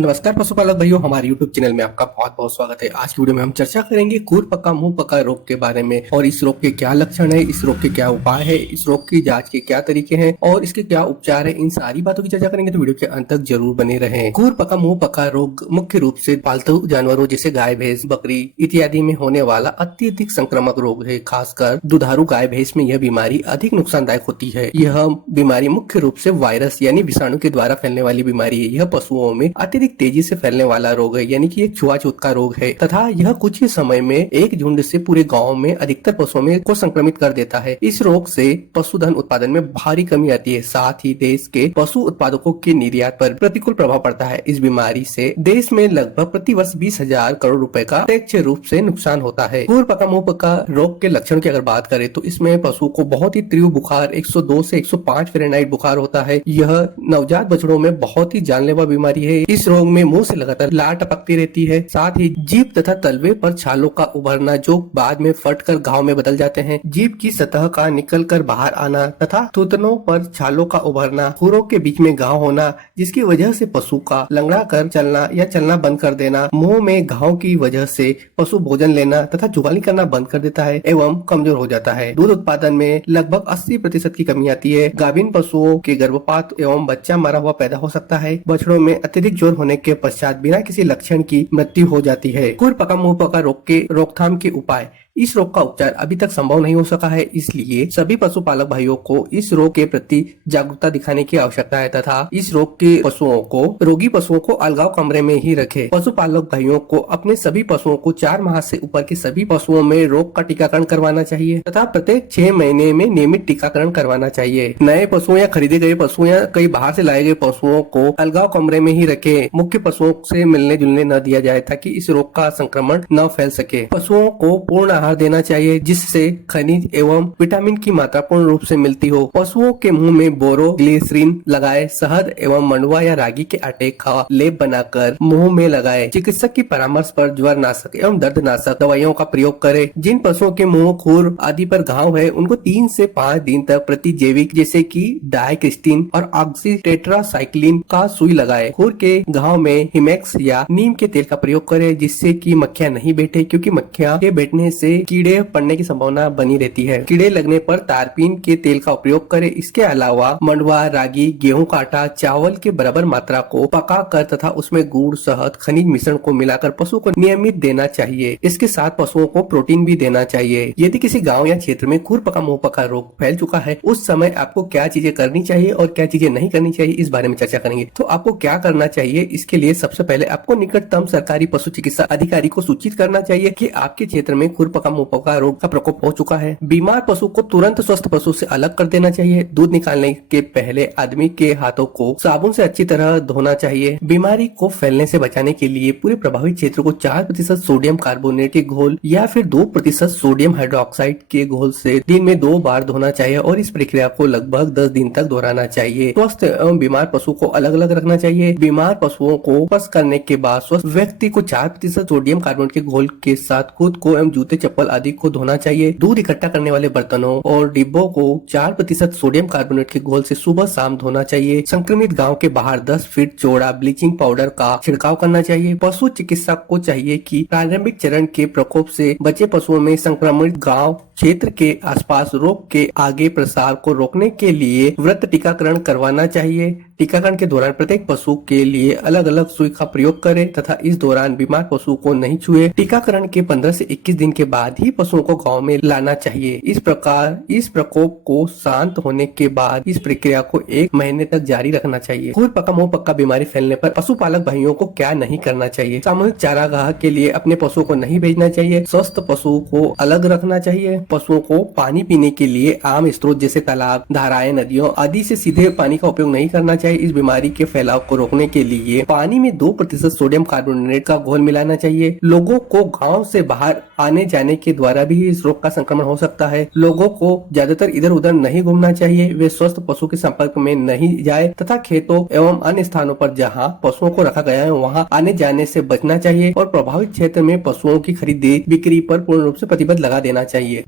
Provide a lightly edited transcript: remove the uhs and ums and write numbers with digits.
नमस्कार पशुपालक भाइयों, हमारे YouTube चैनल में आपका बहुत बहुत स्वागत है। आज की वीडियो में हम चर्चा करेंगे खुर पका मुंह पका रोग के बारे में और इस रोग के क्या लक्षण है, इस रोग के क्या उपाय है, इस रोग की जांच के क्या तरीके हैं और इसके क्या उपचार है। इन सारी बातों की चर्चा करेंगे तो वीडियो के अंत तक जरूर बने रहें। खुर पका मुंह पका रोग मुख्य रूप से पालतू जानवरों जैसे गाय, भैंस, बकरी इत्यादि में होने वाला अत्यधिक संक्रामक रोग है। खासकर दुधारू गाय भैंस में यह बीमारी अधिक नुकसानदायक होती है। यह बीमारी मुख्य रूप से वायरस यानी विषाणु के द्वारा फैलने वाली बीमारी है। यह पशुओं में अत्यधिक तेजी से फैलने वाला रोग है, यानी कि एक छुआछूत का रोग है तथा यह कुछ ही समय में एक झुंड से पूरे गांव में अधिकतर पशुओं में को संक्रमित कर देता है। इस रोग से पशुधन उत्पादन में भारी कमी आती है, साथ ही देश के पशु उत्पादकों के निर्यात पर प्रतिकूल प्रभाव पड़ता है। इस बीमारी से देश में लगभग प्रति वर्ष 20,000 करोड़ रुपए का प्रत्यक्ष रूप से नुकसान होता है। खुर पका मुंह पका रोग के लक्षण की अगर बात करें तो इसमें पशु को बहुत ही तीव्र बुखार 102 से 105 फ़ारेनहाइट बुखार होता है। यह नवजात बछड़ों में बहुत ही जानलेवा बीमारी है। इस रोग में मुंह से लगातार लार टपकती रहती है, साथ ही जीभ तथा तलवे पर छालों का उभरना जो बाद में फटकर घाव में बदल जाते हैं, जीभ की सतह का निकलकर बाहर आना तथा थूथनों पर छालों का उभरना, खुरों के बीच में घाव होना जिसकी वजह से पशु का लंगड़ा कर चलना या चलना बंद कर देना, मुंह में घाव की वजह से पशु भोजन लेना तथा जुगाली करना बंद कर देता है एवं कमजोर हो जाता है। दूध उत्पादन में लगभग 80% की कमी आती है। गाभिन पशुओं के गर्भपात एवं बच्चा मरा हुआ पैदा हो सकता है। बछड़ों में अत्यधिक जोर होने के पश्चात बिना किसी लक्षण की मृत्यु हो जाती है। खुर पका मुंह पका रोग के रोकथाम के उपाय। इस रोग का उपचार अभी तक संभव नहीं हो सका है, इसलिए सभी पशुपालक भाइयों को इस रोग के प्रति जागरूकता दिखाने की आवश्यकता है तथा इस रोग के रोगी पशुओं को अलगाव कमरे में ही रखें। पशुपालक भाइयों को अपने सभी पशुओं को 4 माह से ऊपर के सभी पशुओं में रोग का टीकाकरण करवाना चाहिए तथा प्रत्येक 6 महीने में नियमित टीकाकरण करवाना चाहिए। नए पशुओं या खरीदे गए पशुओं या कई बाहर से लाए गए पशुओं को अलगाव कमरे में ही रखें। मुख्य पशुओं से मिलने जुलने न दिया जाए ताकि इस रोग का संक्रमण न फैल सके। पशुओं को पूर्ण आहार देना चाहिए जिससे खनिज एवं विटामिन की मात्रा पूर्ण रूप से मिलती हो। पशुओं के मुंह में बोरो ग्लिसरीन लगाए, शहद एवं मंडुआ या रागी के आटे का लेप बनाकर मुंह में लगाए। चिकित्सक की परामर्श पर ज्वरनाशक एवं दर्दनाशक दवाइयों का प्रयोग करें। जिन पशुओं के मुंह, खुर आदि पर घाव है उनको 3 से 5 दिन तक प्रतिजैविक जैसे कि डाइक्रिस्टीन और ऑक्सीटेट्रासाइक्लिन का सुई लगाए। खुर के घाव में हिमेक्स या नीम के तेल का प्रयोग करें जिससे कि मक्खियां नहीं बैठे, क्योंकि मक्खियां के बैठने से कीड़े पड़ने की संभावना बनी रहती है। कीड़े लगने पर तारपीन के तेल का उपयोग करें। इसके अलावा मंडुआ, रागी, गेहूं का आटा, चावल के बराबर मात्रा को पकाकर तथा उसमें गुड़, शहद, खनिज मिश्रण को मिलाकर पशु को नियमित देना चाहिए। इसके साथ पशुओं को प्रोटीन भी देना चाहिए। यदि किसी गांव या क्षेत्र में खुर पका मुंह पका रोग फैल चुका है उस समय आपको क्या चीजें करनी चाहिए और क्या चीजें नहीं करनी चाहिए इस बारे में चर्चा करेंगे। तो आपको क्या करना चाहिए, इसके लिए सबसे पहले आपको निकटतम सरकारी पशु चिकित्सा अधिकारी को सूचित करना चाहिए कि आपके क्षेत्र में खुर पका मुंह पका रोग का प्रकोप हो चुका है। बीमार पशु को तुरंत स्वस्थ पशु से अलग कर देना चाहिए। दूध निकालने के पहले आदमी के हाथों को साबुन से अच्छी तरह धोना चाहिए। बीमारी को फैलने से बचाने के लिए पूरे प्रभावित क्षेत्र को 4% सोडियम कार्बोनेट के घोल या फिर 2% सोडियम हाइड्रोक्साइड के घोल से दिन में 2 बार धोना चाहिए और इस प्रक्रिया को लगभग 10 दिन तक दोहराना चाहिए। स्वस्थ एवं बीमार पशु को अलग अलग रखना चाहिए। बीमार पशुओं को स्पर्श करने के बाद स्वस्थ व्यक्ति को 4% सोडियम कार्बोनेट के घोल के साथ खुद को एवं जूते, चप्पल आदि को धोना चाहिए। दूध इकट्ठा करने वाले बर्तनों और डिब्बों को 4% सोडियम कार्बोनेट के घोल से सुबह शाम धोना चाहिए। संक्रमित गांव के बाहर 10 फीट चौड़ा ब्लीचिंग पाउडर का छिड़काव करना चाहिए। पशु चिकित्सक को चाहिए कि प्रारंभिक चरण के प्रकोप से बचे पशुओं में संक्रमित गांव क्षेत्र के आसपास रोग के आगे प्रसार को रोकने के लिए वृत्त टीकाकरण करवाना चाहिए। टीकाकरण के दौरान प्रत्येक पशु के लिए अलग अलग सुई का प्रयोग करें तथा इस दौरान बीमार पशु को नहीं छुए। टीकाकरण के 15 से 21 दिन के बाद ही पशुओं को गांव में लाना चाहिए। इस प्रकार इस प्रकोप को शांत होने के बाद इस प्रक्रिया को 1 महीने तक जारी रखना चाहिए। खुर पका मुंह पका बीमारी फैलने पर पशुपालक भाइयों को क्या नहीं करना चाहिए। सामूहिक चारागाह के लिए अपने पशुओं को नहीं भेजना चाहिए। स्वस्थ पशु को अलग रखना चाहिए। पशुओं को पानी पीने के लिए आम स्रोत जैसे तालाब, धाराएं, नदियों आदि से सीधे पानी का उपयोग नहीं करना चाहिए। इस बीमारी के फैलाव को रोकने के लिए पानी में 2% सोडियम कार्बोनेट का घोल मिलाना चाहिए। लोगों को गांव से बाहर आने जाने के द्वारा भी इस रोग का संक्रमण हो सकता है। लोगों को ज्यादातर इधर उधर नहीं घूमना चाहिए। वे स्वस्थ पशु के संपर्क में नहीं जाए तथा खेतों एवं अन्य स्थानों पर जहां पशुओं को रखा गया है वहां आने जाने से बचना चाहिए और प्रभावित क्षेत्र में पशुओं की खरीदी बिक्री पर पूर्ण रूप से प्रतिबंध लगा देना चाहिए।